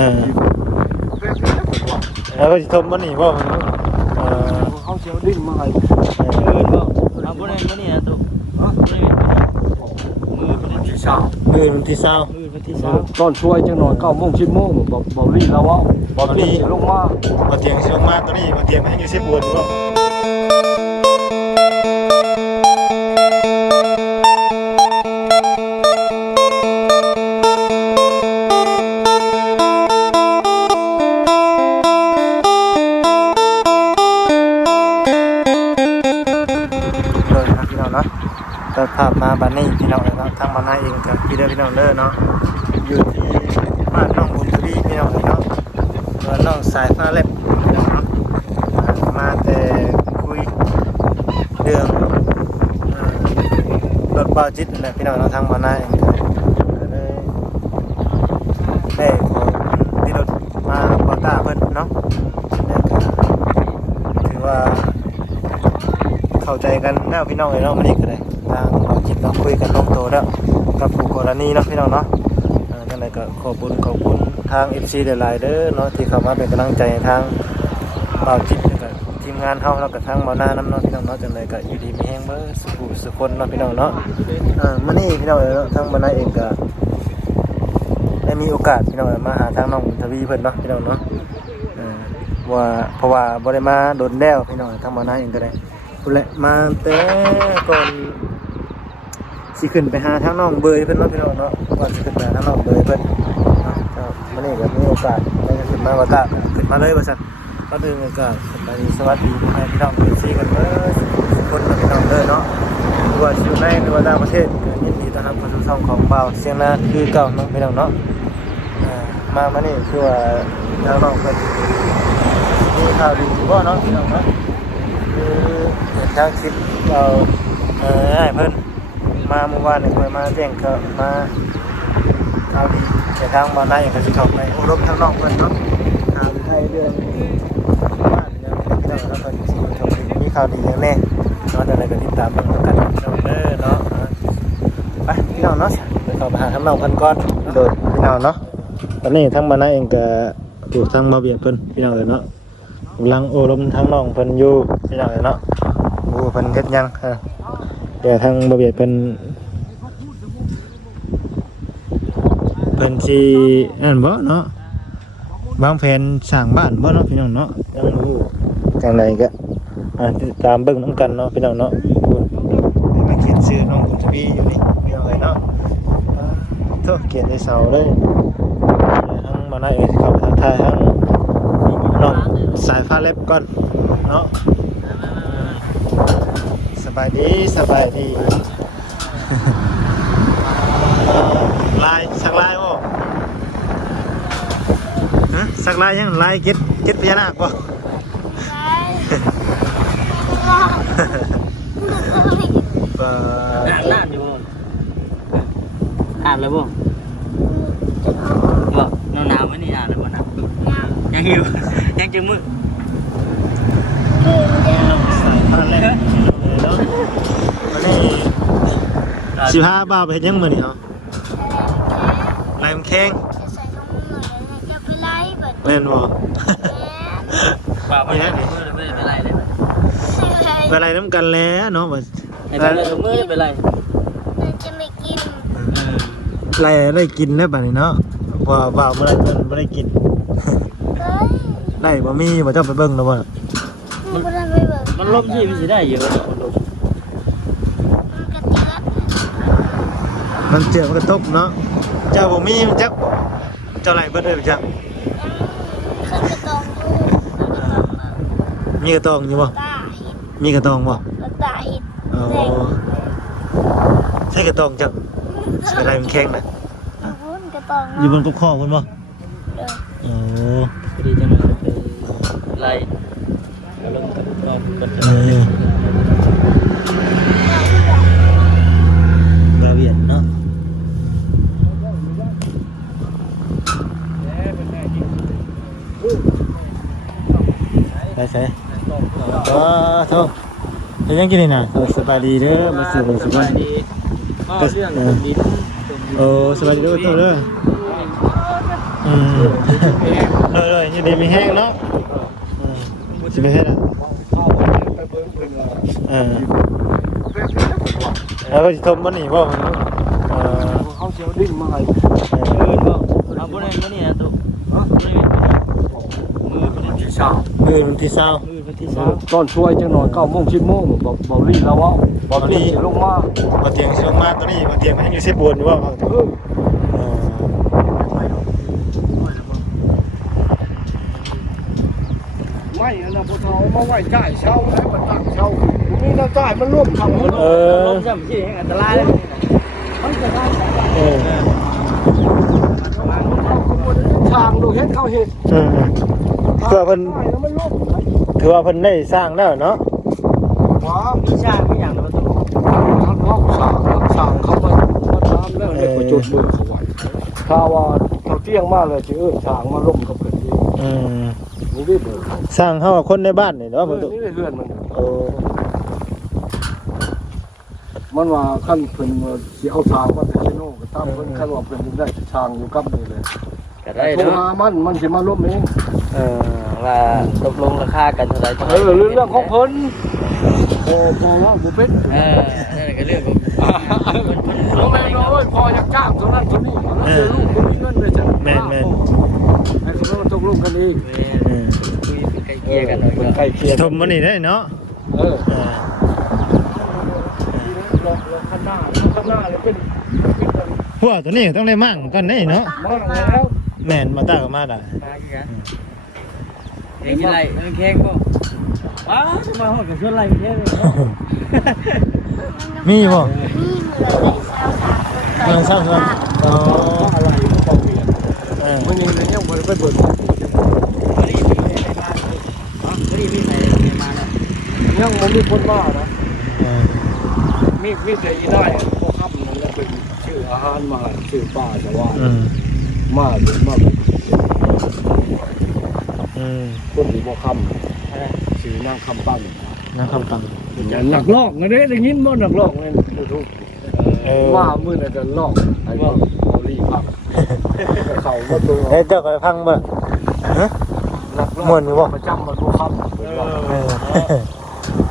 แล้วก็จะทมมันนี่บ่เขาเชียวดิ้นมาให้เอาบ่ได้บ่นี่นะตุ๊มือที่เช้า มือมันที่เศร้า มือที่เช้า ตอนช่วยจังหน่อย9 โมง 10 โมงบอกรีแล้วว่าบอกรีลงมา บ่เตียงสิลงมาตัวนี้บ่เตียงให้อยู่10 บวนบ่ตัดภาพมาบ้านนี้พี่น้องเนาะทางบ้านนาเองกับพี่เด้อพี่น้องเด้อเนาะอยู่ที่บ้านน้องบุญทวีพี่น้องเนาะน้องสายฟ้าเล็บเนาะมาแต่คุยเรื่องรถเบาจิตนั่นแหละพี่น้องเนาะทางบ้านนาเองก็เลยได้ขอที่รถมาบอต้าเพิ่นเนาะถือว่าเข้าใจกันแล้วพี่น้องเลยเนาะมันนี่ก็ได้ทางเราจิตเราคุยกันตรงโตแล้วกับผู้กรณีเนาะพี่น้องเนาะจังไดก็ขอบคุณทาง FC หลายๆเด้อเนาะที่เข้ามาเป็นกำลังใจทางบ่าวจิตกับทีมงานเฮาแล้วก็ทางบ่าวหน้านำเนาะพี่น้องเนาะจังไดก็อยู่ดีมีแฮงเบิดสุขคนเนาะพี่น้องเนาะมื้อนี้พี่น้องเนาะทางบ่าวหน้าเองก็ได้มีโอกาสพี่น้องมาหาทางน้องทวีเพิ่นเนาะพี่น้องเนาะว่าเพราะว่าบ่ได้มาโดนแล้วพี่น้องทางบ่าวหน้าเองก็ได้พุ่นแหละมาแต่ก่อนสิขึ้นไปหาทางน้องเบยเพิ่นเนาะพี่น้องเนาะก่อนสิขึ้นไปทางน้องเบยเพิ่นครับมื้อนี้ก็มีโอกาสได้ขึ้นมาว่าก็ขึ้นมาเลยว่าซั่นก็ถึงก็สวัสดีพี่น้องFCกันเด้อทุกคนพี่น้องเด้อเนาะว่าอยู่ในหรือว่าต่างประเทศก็ยินดีต้อนรับเข้าสู่ช่องของบ่าวเสียงนาคือเก่าเนาะพี่น้องเนาะมามื้อนี้คือว่าทางน้องเพิ่นมีข่าวดีบ่เนาะพี่น้องเนาะคือทางคลิปเราให้เพิ่นมาเมื่อวานนี่เพิ่นมาแจ้งก็มาเอาดีแต่ทางบ้านนายก็สิเข้าไปอบรมทางน้องเพิ่นเนาะทางให้เรื่องบ้านเนี่ยแล้วก็เพิ่นสิเข้าไปมีข่าวดีอย่างแน่เนาะจังได๋ก็ติดตามเบิ่งกันเด้อเนาะไปพี่น้องเนาะไปเข้าไปหาทางน้องเพิ่นก่อนโดยพี่น้องเนาะตอนนี้ทางบ้านนายเองก็อยู่ทางมาเบียดเพิ่นพี่น้องเอ้ยเนาะกำลังอบรมทางน้องเพิ่นอยู่พี่น้องเอ้ยเนาะบ่เพิ่นเฮ็ดหยังเดี๋ยวทางบ่เบียดเพิ่นสินั่นบ่เนาะวางแผนสร้างบ้านบ่เนาะพี่น้องเนาะยังบ่รู้จังไดก็ติดตามเบิ่งนำกันเนาะพี่น้องเนาะมาเขียนชื่อน้องบุญทวีอยู่นี่พี่น้องเอ้ยเนาะโตเขียนในเสาเลยทางมาไหนเอ้ยเข้าไปทางท้ายทางน้องสายฟ้าเล็บก่อนเนาะสบายดีลายสักลายบ่ฮะสักลายยังลายเก็ดพญานาคบ่อ่านอยู่อ่านแล้วบ่หนาวๆมื้อนี้อ่านแล้วบ่หนาวยังหิวยังจะมื้อวันนี้15 บาทไปเฮ็ดยังมื้อนี้เนาะลายมันแข็งแม่นบ่บ่าวไปมื้อไม่เป็นไรเลย ไปไรน้ำกันแล้วเนาะบ่ไอ้เจ้ามื้อเป็นไรจะไม่กินไรได้กินได้บัดนี้เนาะว่าบ่าวบ่ได้เพิ่นบ่ได้กินได้บ่มีบ่เจ้าไปเบิ่งแล้วบ่มันลบที่มันสิได้อยู่มันเจือมันกระทบเนาะเจ้าบ่มีมันจักเจ้าไรเบิดเลยจักมีกระตองอยู่บ่มีกระตองบ่อ๋อใช่กระตองจักใส่ไรมันแข็งน่ะอยู่บนกบข้อพุ่นบ่โอ้ดีจังเลยไล่ลงกับตอนกันบาเวียนเนาะไปใส่โทษเป็นยังกินนี่นะสบายดีเด้อมาสื่อสบายดีก็เรื่องดินโอ้สบายดีเด้อโทษเด้อ เลยอยู่ดีมีแห้งเนาะสิไปเฮ็ดอ่ะแล้วก็สิทมบ่นี่บ่เขาเชียวดิ้นมาให้ เอาบ่ได้มื้อนี้นะตุ๊มือเป็นที่สาว มันที่เช้า มือเป็นที่สาว ตอนช่วยจังหน่อย9 โมง 10 โมงบ่รีแล้วว่าบ่รีลงมา บ่เตียงสิลงมาตัวนี้บ่เตียงมันยังอยู่สิบวนอยู่บ่ไม่นะพวกเขามาไหว้จ่ายเช่าแล้วมันตั้งเช่านี่เราจ่ายมันร่วมทำมัน ลมซ้ำสิอันตรายเลย มันจะได้ทางดูเฮ็ดเข้าเฮ็ด ถือว่าเพิ่น แล้วมันร่วม ถือว่าเพิ่นได้สร้างแล้วเนาะ ว้า มีชาติมีอย่างประตู ท่านพ่อสั่งเขามาทำแล้วเลยประจุดมือเขาไว้ถ้าว่าเขาเที่ยงมากเลยจะสั่งมาร่วมกับเพิ่นนี่นี่ได้เบิกเขา สร้างเฮาคนในบ้านนี่เนาะเพิ่น นี่ได้เลื่อนมัน โอ้ มันว่าขั้นเพิ่นสิเอาทางมาแต่โน่ก็ตามเพิ่นขั้นว่าเพิ่นได้ทางอยู่กับนี่เลย ก็ได้ โทร เนาะ หามันสิมาร่วมเอง ว่าตกลงราคากันเท่าไหร่ เรื่องของเพิ่นพอว่าบ่เป็น นั่นก็เรื่องของ บ่แม่นว่าพออยากจ้างเท่านั้นเท่านี้มันจะลูกบ่มีเงินเลยจ้ะให้เขาตกลงกันเอง คุยใกล้เคียงกันหน่อย ใกล้เคียง ทมบ่นี่ได้เนาะ ข้างหน้าเลยเป็น พวกตัวนี้ต้องได้มั่งกันได้เนาะ มากแล้ว แม่นมาตาก็มาได้ มาอีกอ่ะเฮ้ยไรมันแข็งป่ะอ้าวมาหอดกับเสื้อไรแข็งเลย มีบ่ นี่มือเลยเช้าสาม อ๋อ อะไรของเปลี่ยนมันยังยังบ่ได้ไปเบิด วันนี้มีอะไรมาวันนี้มีอะไรมาเนาะ ยังบ่มีคนมานะมีแต่อีได้พวกค่ำนั่นแหละเป็นชื่ออาหารมาชื่อป้าจะว่ามาถึงมาคนที่บ่ค่ำชื่อนางคำปั้น นะคำตัง หนักลอกนะเด้ได้ยินบ่หนักลอกเลยทุกว่ามื้อน่ะจะลอกไอ้บ่รีพักเขาบ่ตัว เฮ้ยเจ้าก็พังบ่ฮะ หนักลอก ม่วนอยู่บ่ ประจำมันบ่ค่ำ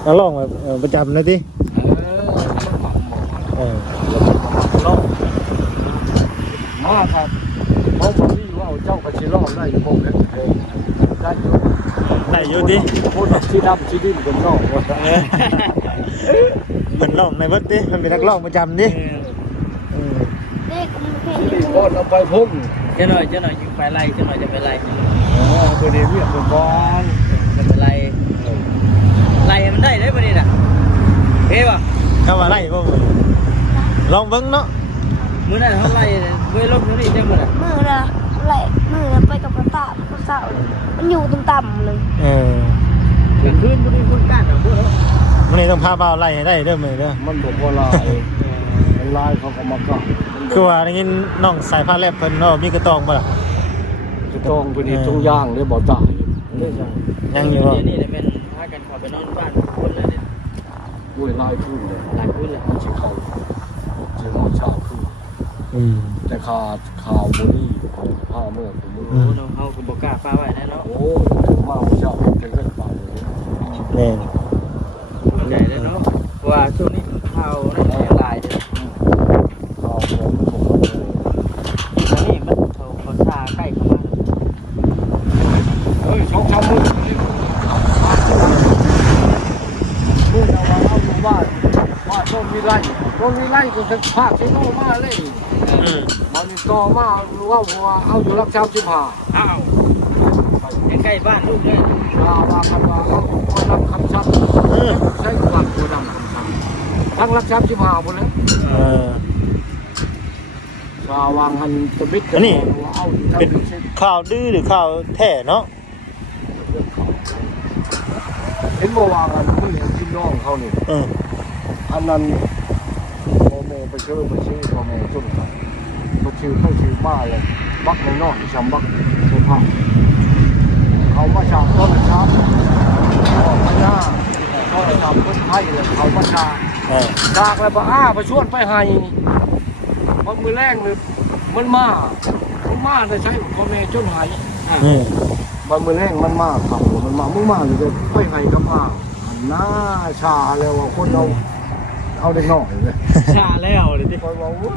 เอาลองแบบประจำเลยดิเออ มาครับเพราะผมว่าเจ้าก็สิรอดได้อยู่บ่ได้ได้อยู่ ได้อยู่ดิ พูดสีดำสีดินเป็นนอกว่า เป็นลองในเบิดดิมันเป็นนักร้องประจำดิ เด็กมันเพลง นี่ก็เอาไปพุ่ม จะหน่อยยิงไปไล่จะหน่อยจะไปไล่ ตัวนี้เรียกเป็นบอล จะไปไล่ไล่มันได้ได้ปะนี่น่ะเฮ้ยป่ะ เข้ามาไล่บ่ลองเบิ่งเนาะ มื้อนั้นเขาไล่เว้ยลบอยู่นี่จังมื้อน่ะ มือละไหลมือละไปกับกระตาเสามันอยู่ต่ำๆเลย ถึงคืนบ่ได้คนกันอ่ะพวกเขา มื้อนี้ต้องพาบ่าวไล่ให้ได้เด้อมื้อเด้อ มันบอกว่าลายลายเขาก็มาก็ คือว่าได้ยินน้องสายผ้าแลบเพิ่นเนาะมีกระตองบ่ล่ะ จะต้องไปนี่ต้องย่างเลยบ่ตายเนี่ยยัง ยังอยู่บ่ นี่แม่นพากันเข้าไปนอนบ้านคนเลยเนี่ย ด้วยลายขึ้นเลย หลายคืนเลย มันจะเขาจะนอนเช้าขึ้นแต่ข่าวบนี่ผ้าเมื่อผม โอ้เนาะเฮาก็บ่กล้าฟ้าไว้แน่เนาะ โอ้ถึงมาเช้าเป็นเรื่องเปล่าเลย แม่น เข้าใจได้เนาะว่าช่วงนี้ข่าวนั่นแหละหลายเด้อ ข่าวของมันผมเลย อันนี้มันเขาซาใกล้เข้ามา เฮ้ยช่องชาวมือพูดเอาว่าเอาอยู่บ้านว่าต้นวิไลก็เป็นภาคที่โน่มาเลยมันมีต่อมาว่าเอาอยู่รักชาวชิบหา อ้าวใกล้บ้านลูกเลย ว่ากันว่าเอาคนรับคำชับใช้หลักตัวดำคำชับทั้งรักชาวชิบหาหมดเลย ชาววางหันจะบิดจะเอา เป็นข่าวดื้อหรือข่าวแท้เนาะ เห็นบ่วางกันเพิ่งเห็นพี่น้องเขานี่อันนั้นพ่อแม่ไปชื่อพ่อแม่จุ่มกันเขาชื่อบ้าเลยบักในนอกชำบักในภาคเขามาฉาบต้นช้ำออกมาหน้าก็ฉาบต้นไผ่เลยเขามาฉาบจากแล้วบ่ไปชวนไปให้มันมือแรงเลยมันมา มันมาได้ใช้พ่อแม่จนหาย อืม มันมือแรงมันมาเขามันมามึงมาเลยจะไปให้กับมาหน้าชาแล้วว่าคนเราเอาเด็กน้อยเลย ชาแล้วเลยดิ คอยว่าอุ๊ย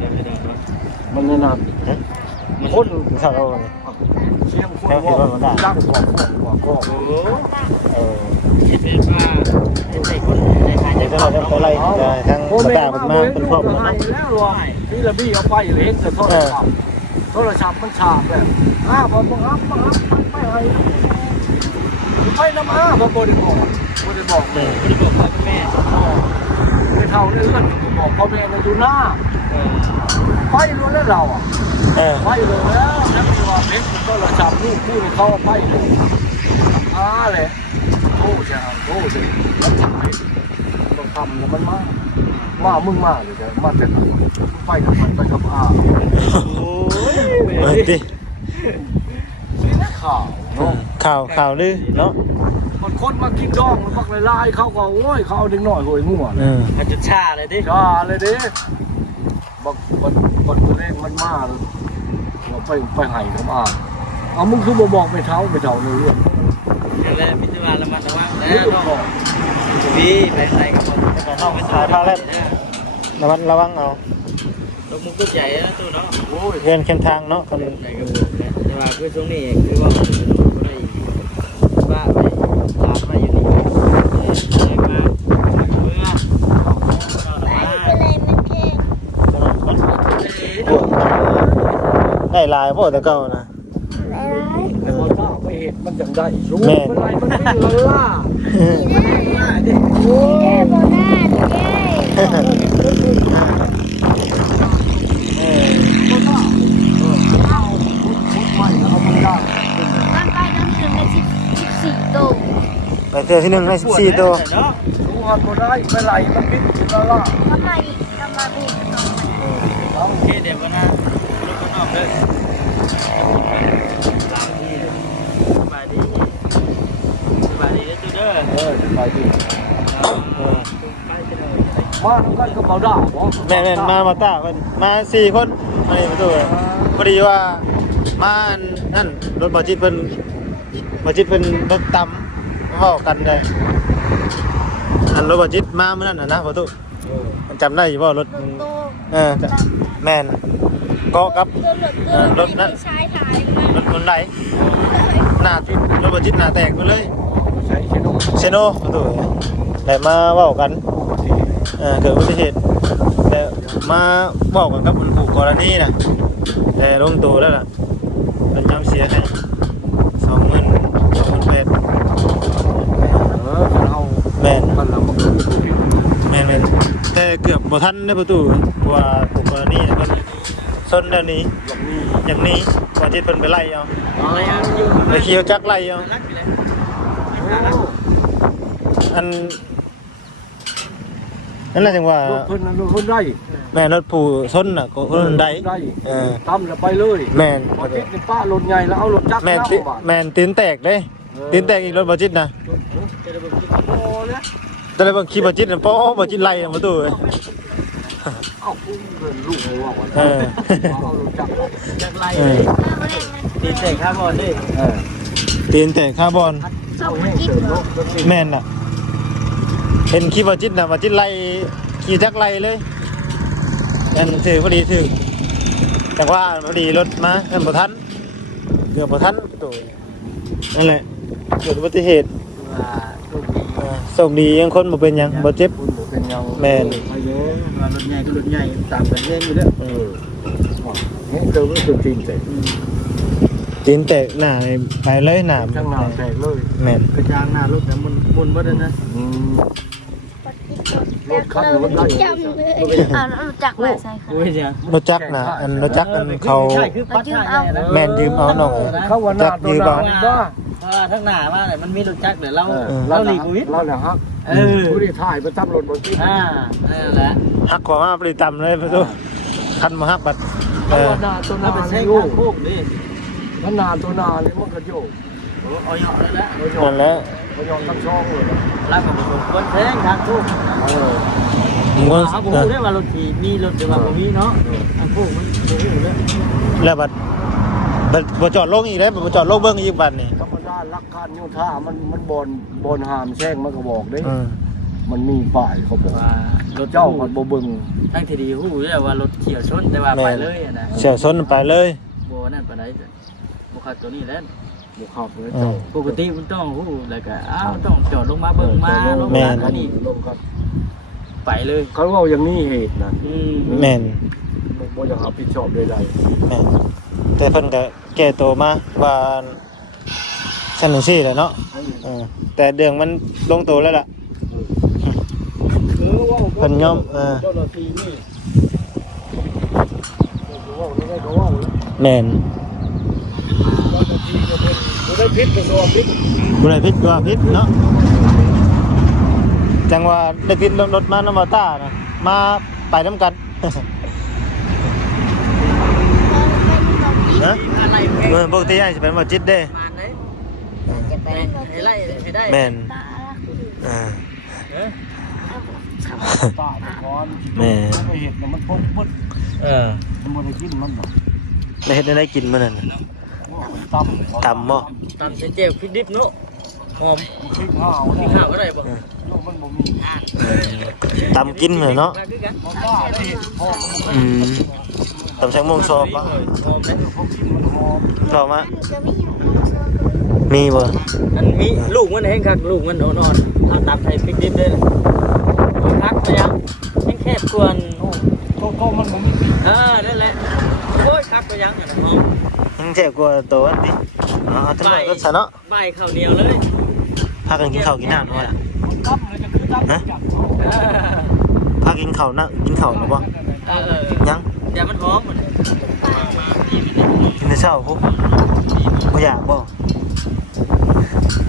ได้ไม่ได้เนาะ มันนานคน ข้าวเรา เสียงคนว่าดังกว่าก็ เออ คิดเป็นว่าใส่คนใส่ขาย เดี๋ ใส่ ยว ขอ เรา ง จะไปไล่ทางประกาศมันมาเป็นครอบครัว แล้วรอพี่ระบี้เอาไปเล็กแต่โทรศัพท์มันฉาบแบบพอมึงอัพไปให้ไปน้ำพอบ่ได้บอกไม่ได้บอกพ่อแม่ ไม่เท่าเรื่องบอกพ่อแม่มันอยู่หน้าไปรู้แล้วเราอ่ะ ไปเลยแล้วแล้วมันว่าเล็กมันก็ระชับลูกพูดเขาไปเลยเลยโอ้ใช่โอ้ใช่แล้วต้องทำแล้วมันมามึงมาเลยจะมาแต่ไปกับมันไปกับโอ้ย ดิ ข่าวเนาะ ข่าวลือเนาะ มันคนมากินดองมันบักลายเขาก็โอ้ยเขาเอาเด็กน้อยโหยงัวเลย มันจะชาเลยดิ จ้าเลยดิบักคนตัวเล็กมันมาเลยไปไห้กับเอามึงคือบอกไปเท้าเลยเรื่อง อย่างแรกพิจารณาระมัดระวังแล้วก็พี่ไปใส่กับผม แต่นอกเป็นถ่ายภาพแรกระวังเอา ลูกมุกตัวใหญ่นะตัวเนาะ โอ้ย เรียนเข้มทางเนาะคน ใหญ่กับผมนะแต่ว่าคือช่วงนี้คือว่าได้บ้าไปตามมาอยู่นี่เลยมาเมื่อ ได้ลายพวกแต่เก่านะ แต่พอเจ้าไปเห็นมันจังได้ชูมันไรมันไม่ละล่า โอ้ยโบนาเย้ ไม่เอามันได้ บ้านไปน้ำหนึ่งใน14ตัว ไปเจอที่หนึ่งให้14ตัว ชูหันก็ได้ไม่ไหลมันพิษละล่า ทำไมทำมาพูดกันหน่อย โอเคเดี๋ยวก็นะลูกก็นอกเลยตามที่สบายดีเด้อตัวเด้อ ไปดิมาทำกันก็เบาด่า แม่มาตาเพิ่นมา4คนอันนี้ประตูพอดีว่ามานั่นรถบาจิตเพิ่นรถต่ำเว้ากันเลยอันรถบาจิตมาเมื่อนั้นน่ะนะประตูจำได้อยู่บ่รถ รถโต แม่นเกาะกับ รถนั้นใช้ถ่ายมาร ถคนไหลหน้ารถบาจิตหน้าแตกไปเลย ใช้เชนง เซโนประตูแต่มาเว้ากันเกิดอุบัติเหตุแต่มาบอกกันกับผู้กรณีนะแต่ลงตัวแล้วล่ะเป็นจำเสียให้28,000 เอา แม่น กันแล้วมันก็ แม่นแต่เกือบบ่ทันในประตูเพราะว่าผู้กรณีเพิ่นซนเดี๋ยวนี้อย่างนี้ก่อนที่เพิ่นไปไล่เอา อะไรอ่ะอยู่ ไปขี่จักรไล่เอา รักไปเลย อันนั่นแหละจังว่า ลูกเพิ่นนั่นลูกเพิ่นได้ แม่นรถผู้ซนน่ะก็คนใด ตั้มแล้วไปเลย แม่น พอคิดในป้ารถใหญ่แล้วเอารถจักร แม่น น้ำบาท แม่นตีนแตกเด้ตีนแตกอีกรถบ่จิตนะ จะได้บอก โอ้เลย แต่ละบางขี่บ่จิตน่ะป้อบ่จิตไล่ประตู เอ้าคุณเพิ่นลูกให้ว่าว่าเอารถจักร จากไรเลยตีเตะข้ามบอลดิ ตีนแตกคาร์บอน ชอบมากินเหรอ แม่นน่ะเห็นขี่บ่จิตน่ะบ่จิตไล่ขี่จักรไล่เลยอันถือพอดีถือแต่ว่าพอดีรถมาเพิ่นบ่ทันเกือบบ่ทันประตูนั่นแหละเกิดอุบัติเหตุโชคดียังคนบ่เป็นหยังบ่เจ็บ คุณบ่เป็นยัง แม่น ไปเยอะ รถใหญ่ก็รถใหญ่ตามกันเล่นอยู่แล้ว นี่เจอก็คือตีนแตก ตีนแตกหน้าไปเลยหน้า ทั้งหน้าแตกเลย แม่น กระจางหน้ารถแต่มุนว่านั้นนะ รถคันรถได้ จำเลยรู้จักไหมใช่ค่ะ โอ้ยจ้ะ รถจักรน่ะอันรถจักรอันเขา ใช่คือปัดท่าใหญ่นะ แม่นยืมเอาน้อง เข้าวันหน้าตัวหน้าว่า ทั้งหน้ามาเนี่ยมันมีรถจักรเดี๋ยวเราหลีกวิทย์ เราเนี่ยฮะผู้ที่ถ่ายไปตั้งรถบนที่ นั่นแหละ หักขวามาปริตำเลยประตูคันมาหักบัด เข้าวันหน้าตัวห เรา น้า เป็นเส้น โย ทาง ก พุ่งดิ วันหน้าตัวหน้านี่มันก็โยก เอาเหยาะเลยนะ นั่นแหละ เขายอมทั้งช่องเลย แล้วก็คนแทงทางพุ่ง เขาบอกได้ว่ารถที่มีรถแต่ว่าบ่มีเนาะอันพวกมันบ่ฮู้เลย แล้วบัดบ่จอดลงอีกได้บ่จอดลงเบิ่งอีกบัดนี่ ธรรมดาลักการโยธามันบนหามแซงมันก็บอกเด้ อืม มันมีป้ายเขาบอก ว่ารถ เจ้ามันบ่เบิ่ง ทั้งที่ดีฮู้ได้ว่ารถเฉียวชนแต่ว่าไปเลยนะ เสียชนไปเลย บ่นั่นปานใดบ่คักตัวนี้แหละ บ่เข้าเลยเจ้า ปกติมันต้องฮู้แล้วก็ต้องจอดลงมาเบิ่งมาลงมาอันนี้ ลงกัน ไปเลย เขาเว้าอย่างนี้เหตุนั้น แม่น บ่อยากรับผิดชอบใด แม่นแต่เพิ่นก็แก้ตัวมาว่าซั่นจังซี่แหละเนาะแต่เรื่องมันลงตัวแล้วล่ะ ๆเว้า เพิ่นยอม เจ้าหน้าที่นี่เว้าได้ก็เว้า แม่น เจ้าหน้าที่ก็เพิ่นบ่ได้ผิดก็ว่าผิด บ่ได้ผิดว่าผิดเนาะจังว่าได้ติดรถมานำบ่ต้านะมาไปนํกัน ฮะ อะไร ปกติอ้ายสิเป็นบ่จิตเด้ มาได้ จะไป ให้ไล่ให้ได้ แม่น ตา เออ ป้าตะกอน แม่ ไปเฮ็ดน่ะมันปุ๊บปึ๊ด มันบ่ได้กินมันดอก ได้เฮ็ดได้กินมื้อนั้นน่ะ มันต่ำ ตำบ่ ตำเส้นเจียวพริกดิบเนาะหอม พริกห้าว พริ เนี่ย กข้าวก็ได้บ่ ลูกมันบ่มี ตำกินเหมือนเนาะ คือกัน บ่กล้าได้เฮ็ดพ่อมัน ตำแซงม่วงซอบบ่ หอมเด้ พอกินมันหอม เข้ามา หนูจะไม่อยู่ในโซน มีบ่ อันมีลูกมันเองครับลูกมันอ่อนๆเอาตับใส่พริกดิบเลยพักไปยังยังแคบกวน โตมันบ่มีพริก นั่นแหละโอ้ยพักไปยังหอม ยังแซ่บกว่าตัวอันติเอาทั้งหมดก็ซะเนาะ ใบข้าวเหนียวเลย พากันกินข้าวกินน้ำด้วยล่ะ มันต่ำเลยจะคือต่ำจับเขา พากินข้าวนะกินข้าวนะบ่ยัง เดี๋ยวมันหอมมัน กินแต่เช้าพุบ่อยากบ่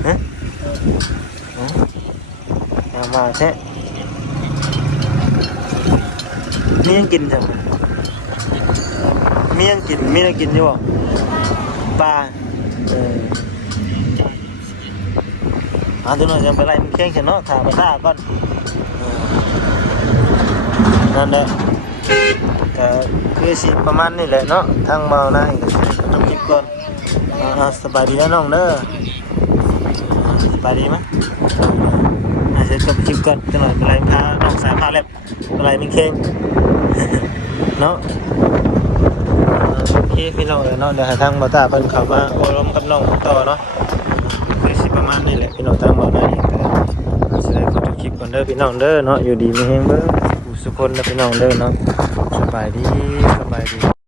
ฮะมาแท้มียังกินจังมียังกินมีอะไรกินอยู่บ่ปลาตัวน้อยยังไปไล่มันแข้งกันเนาะถามมาซ่าก่อนนั่นแหละก็คือสิประมาณนี้แหละเนาะทางเบาหน้าก็สิต้องคิดก่อนสบายดีนะน้องเด้อสบายดีมั้ยเสร็จกับคลิปก่อนจังหน่อยไปไล่พาน้องสายพาแลบไปไล่มันแข้งเนาะโอเคพี่น้องเนาะเดี๋ยวให้ทางเบาตาเพิ่นเข้ามาอบรมกับน้องต่อเนาะคือสิประมาณนี้แหละพี่น้องทางเบาหน้าก็สิได้ขอจบคลิปก่อนเด้อพี่น้องเด้อเนาะอยู่ดีมีแฮงเบิ่งสุขคนนะพี่น้องเด้อเนาะสบายดี